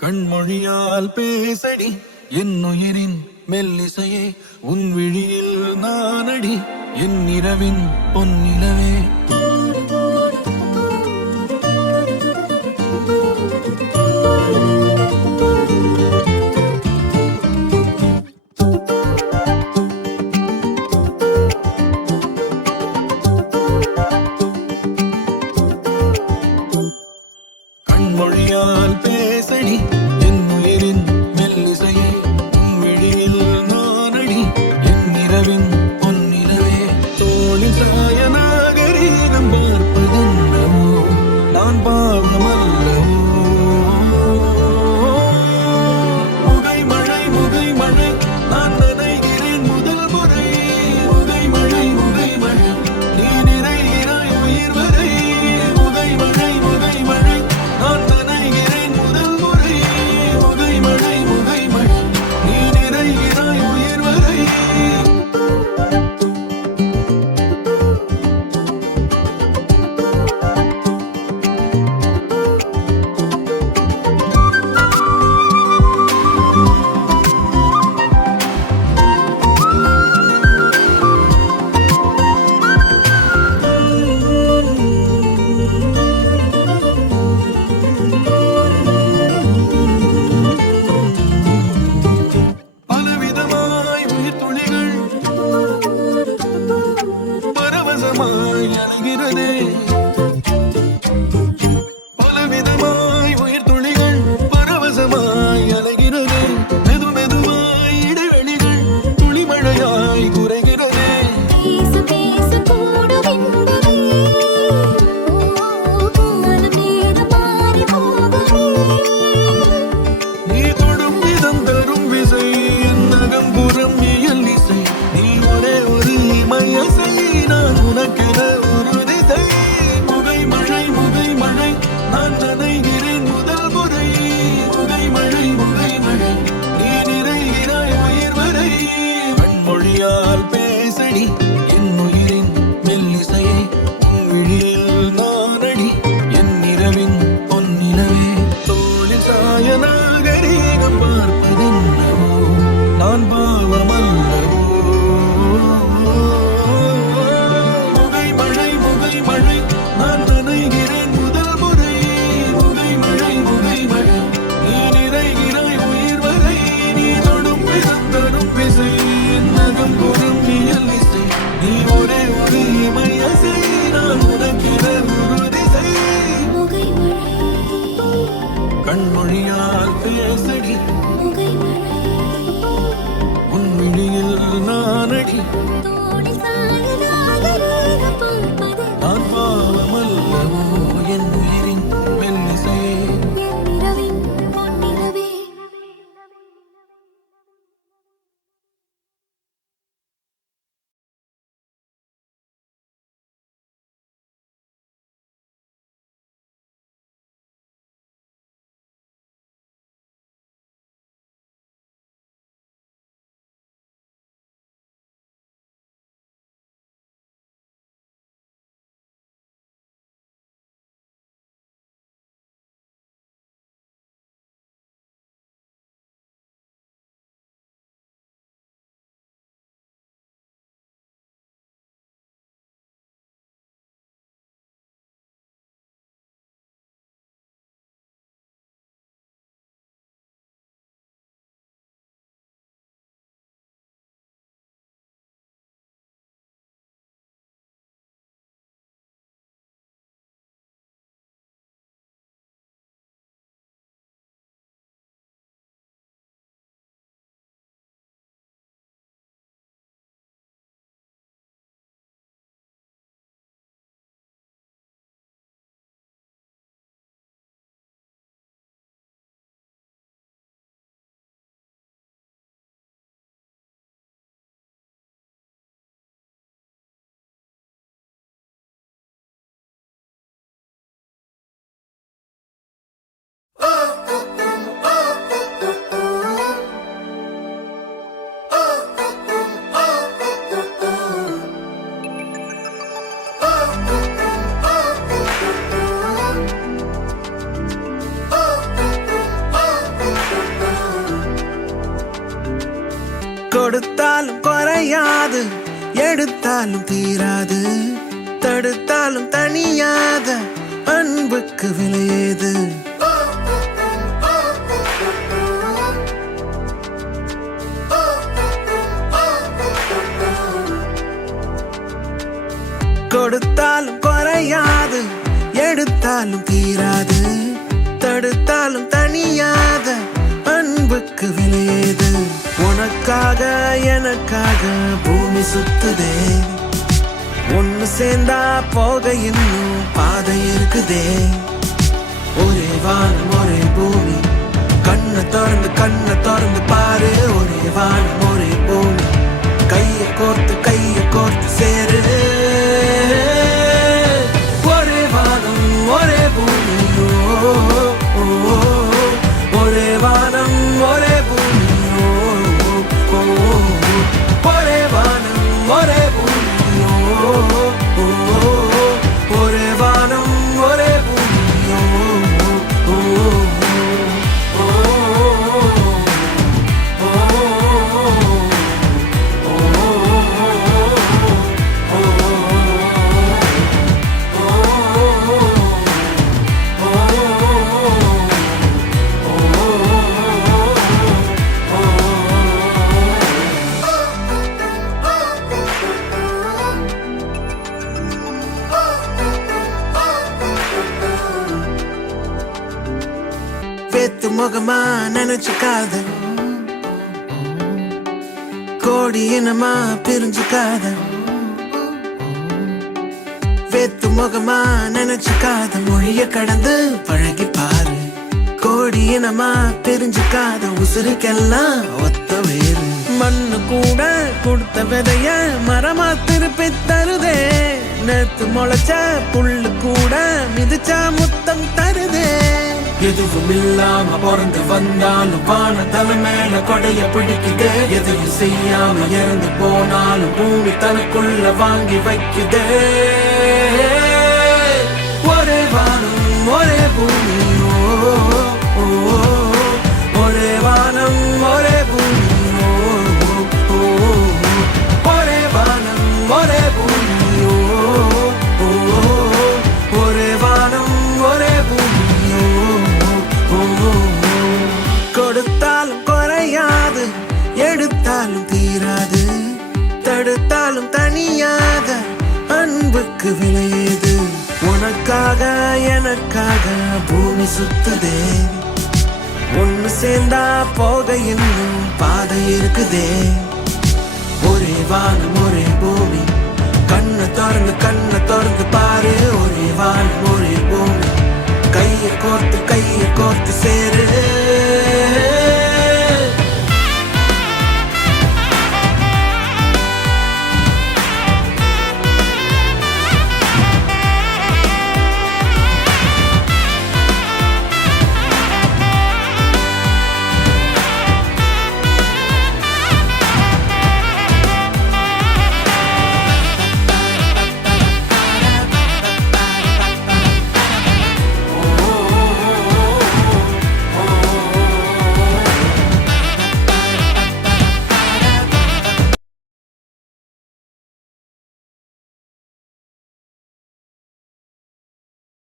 கண்மொழியால் பேசடி என்னுயிரின் மெல்லிசையே உன் விழியில் நானடி என் இரவின் பொன்னிலவே கண்மொழியால் பேசடி என்னுயிரின் மெல்லிசையே உன் விழியில் நானடி என் இரவின் பொன்னிலவே தோளின் சாய நாகரீகம் பார்ப்பதென்னவோ நான் பாவமல்லவோ முகை மழை நான் நனைகிறேன் முதல் முறை முகை மழை நீ நிறைகிறாய் உயிர் வரை முகை மழை நான் நனைகிறேன் முதல் முறை முகை மழை நீ நிறைகிறாய் உயிர் வரை அலைகிறதே பலவிதமாய் உயிர் துளிகள் பரவசமாய் அலைகிறதே மெதுவாய் இடைவெளிகள் துளிமழையாய் குறைகிறதே நீ தொடும் விதம் தரும் விசை என் நகம்புறம் இயல் இசை நீ ஒரே ஒரு இமயசை நான் உனக்கென ஒரு திசை முகை மழை நான் நனைகிறேன் முதல் முறை முகை மழை நீ நிறைகிறாய் உயிர் வரை கண்மொழியால் பேசடி என் உயிரின் மெல்லிசையை உன் விழியில் நானடி என் இரவின் பொன்னிலவே தோளின் சாய நாகரீகம் பார்ப்பதென்னவோ நான் பாவமல்லவோ மழை நான் நனைகிறேன் முதல் முறை முகை மழை நீ நிறைகிறாய் உயிர் வரை நீ தொடும் விதம் தரும் விசை என் நகம் பொறும் இயல் இசை நீ ஒரே ஒரு இமயசை நான் உனக்கென ஒரு திசை கண்மொழியால் பேசடி உன் விழியில் நானடி நான் பாவமல்லவோ என் உயிரின் மெல்லிசையே கொடுத்தாலும் குறையாது, எடுத்தாலும் தீராது, தடுத்தாலும் தனியாத அன்புக்கு விலையேது. கொடுத்தாலும் குறையாது, எடுத்தாலும் தீராது, தடுத்தாலும் தனியாத அன்புக்கு விலையேது. உனக்காக எனக்காக பூமி சுத்துதே, ஒன்னு சேர்ந்தா போக இன்னும் பாதை இருக்குதே. ஒரே வானம் ஒரே பூமி, கண்ணை திறந்து பாரு. ஒரே வானம் ஒரே பூமி, கைய கோர்த்து சேரு. ஒரே வானம் ஒரே பூமி, ஒரே வானம் ஒரே பூமி, ஒரே வானம் ஒரே பூமி, ஒரே வானம் ஒரே பூமி. வேத்து முகமா நினைச்சுக்காத, கோடி இனமா பிரிஞ்சுக்காத. வேத்து முகமா நினைச்சுக்காத, மொழிய கடந்து பழகி பாரு. கோடி இனமா பிரிஞ்சுக்காத, உசுருக்கெல்லாம் ஒத்த வேறு. மண்ணு கூட கொடுத்த விதைய மரமா திருப்பி தருதே. நேத்து முளைச்ச புல்லு கூட மிதிச்சா முத்தம் தருதே. எதுவும் இல்லாம பிறந்து வந்தாலும் வான தலை மேல கொடைய பிடிக்குதே. எதையும் செய்யாம இறந்து போனாலும் பூமி தனக்குள்ள வாங்கி வைக்குதே. ஒரே வானம் ஒரே பூமி, ஒரே வானம் ஒரே பூமி, ஒரே வானம் ஒரே பூமி, ஒரே வானம் ஒரே பூமி. கொடுத்தாலும் குறையாது, எடுத்தாலும் தீராது, தடுத்தாலும் தனியாத அன்புக்கு விலையேது. உனக்காக எனக்காக பூமி சுத்துதே, ஒன்னு சேர்ந்தா போக இன்னும் பாதை இருக்குதே. ஒரே வானம் ஒரே பூமி, கண்ணை திறந்து